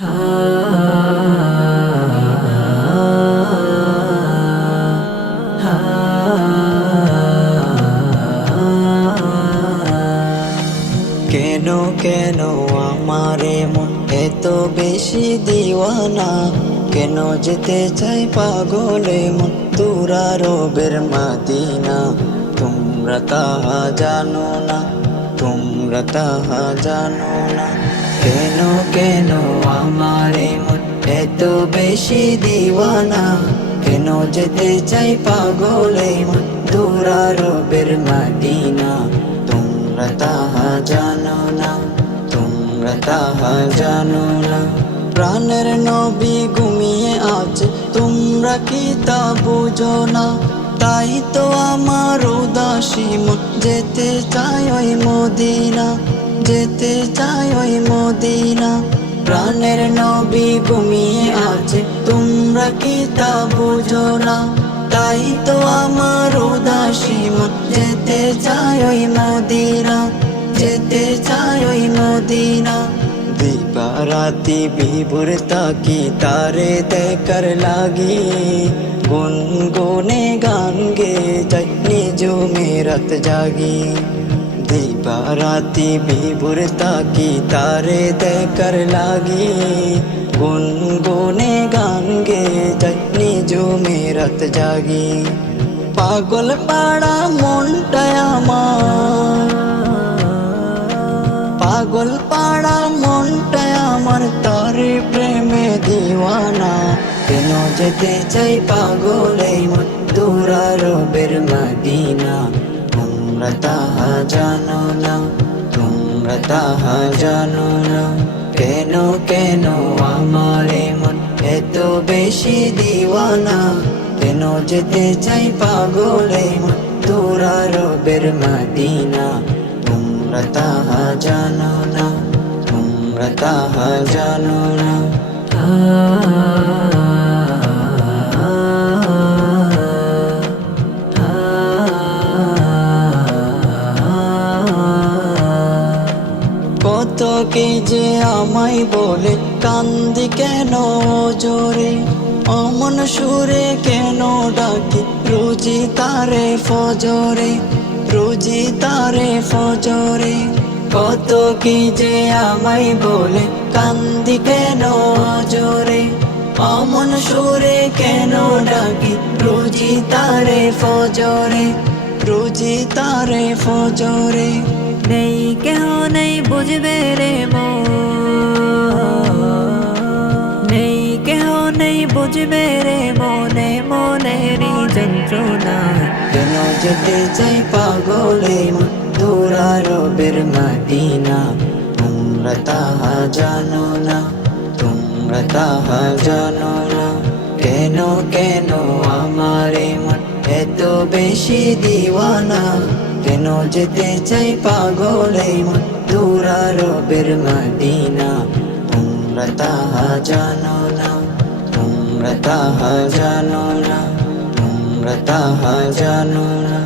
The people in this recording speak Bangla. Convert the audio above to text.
কেন কেন আমারে মন এত বেশি দিওয়ানা, কেন যেতে চাই পাগলে মন তুরা রবের মাদিনা। তোমরা তাহা জানো না, তোমরা তাহা জানো না। কেন কেন আমারে মন এত বেশি দিওয়ানা, কেন যেতে চাই পাগলে মন তুরা রবের মাদিনা। তোমরা তাহা জানো না, তোমরা তাহা জানো না। প্রাণের নবী ঘুমিয়ে আছে, তোমরা কি তা বুঝো না? তাই তো আমার উদাসী মন যেতে চাই ওই মদিনা, যেতে চাই ওই মদিনা। প্রাণের নবী ঘুমিয়ে আছে, তোমরা কি তা বুঝো না? তাই তো আমার উদাসী মন যেতে চাই ওই মদিনা, যেতে চাই ওই মদিনা। দিবারাতি বিভোর তাকি তারে দেখার লাগি, গুনগুনে গান গে যাই নিজ মেরাত জাগি। দিবারাতি বিভোর তাকি তারে দেখার লাগি, গুনগুনে গান গে যাই নিজ মেরাত জাগি। পাগল পাড়া মনটায় আমার, পাগল পাড়া মনটায় আমার তারে প্রেমে দিওয়ানা। কেন যেতে চাই পাগলে মন তুরা রবের মাদিনা। তোমরা তাহা জানো না, তোমরা তাহা জানো না। কেন কেন আমারে মন এত বেশি দিওয়ানা, কেন যেতে চাই পাগলে মন তুরা রবের মাদিনা। তোমরা তাহা জানো না, তোমরা তাহা জানো না। কত কে যে আমায় বলে কান্দি কেন জোরে, অমন সুরে কেন ডাকি রোজি তারে ফজরে, রোজি তারে ফজরে। কত কি যে আমায় বলে কান্দি কেন জোরে, অমন সুরে কেন ডাকি রোজি তারে ফজরে, রোজি তারে ফজরে। নেই কেহ নেই বুঝবে রে মন, নেই কেহ নেই বুঝবে রে মনে মনেরই যন্ত্রণা। কেন যেতে চাই পাগলে মন তুরা রবের মাদিনা। তোমরা তাহা জানো না, তোমরা তাহা জানো না। কেন কেন আমারে মন এত বেশি দিওয়ানা, কেন যেতে চাই পাগলে মন তুরা রবের মাদিনা। তোমরা তাহা জানো না, তোমরা তাহা জানো না, তোমরা তাহা জানো না।